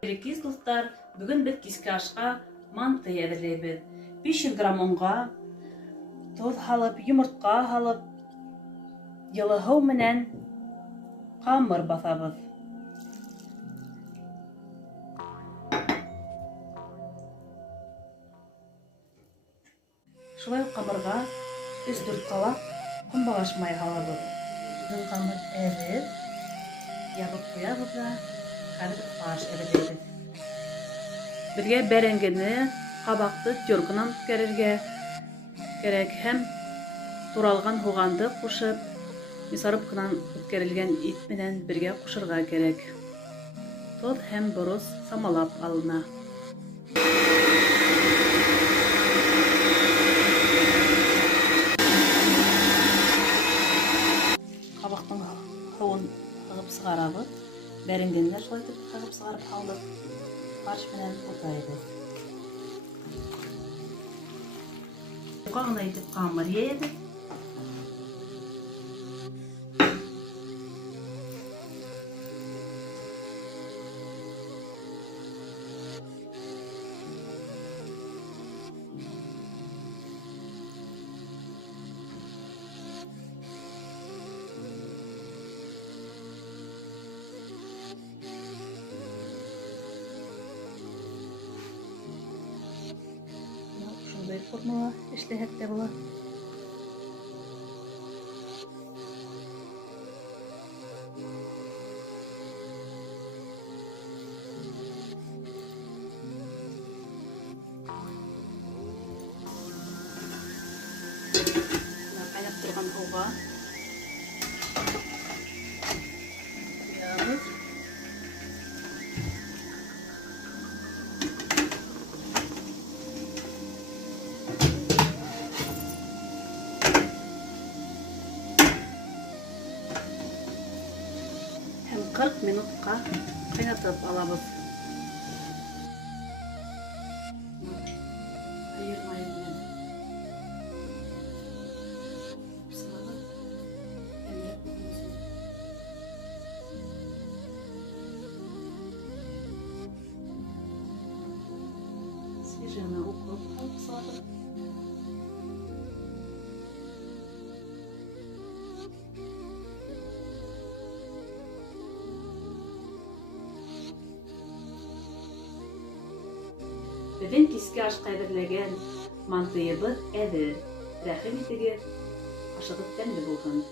Берекез достар, бүгін біз кескі ашқа манты әзірлейбіз. 500 грамм ұнға тоз халып, йомыртқа халып, йылы һыу менән қамыр басабыз. Шулай қамырға 3-4 қалап күнбағыш май салабыз. Біздің қамыр әзір, ябып қоябыз да қазір фарш әзірлейбіз. Бізге бәрәңгені, қабақты теркадан өткәрергә керек һәм туралган һуганды кушып, мисарыбкадан өткәрелгән ит менән бергә кушырга керек. Тоз һәм борыз самалап алына. Кабактың һуын һыгып сыгарабыз. Бәрәңгенне шулай итеп һыгып сыгарып алдык. Фарш менән утайбыз. Қағына етіп қамыр еді. Şunday formula işlehek de bular. Kaynap turgan һуга куябыз. Һәм 40 минутка кайнатып алабыз. Свежий укроп салатı. Біздің кескі ашқа әзірлеген мантыйыбыз әзір. Рәхим етігіз, ашығыз тәмлі болсын.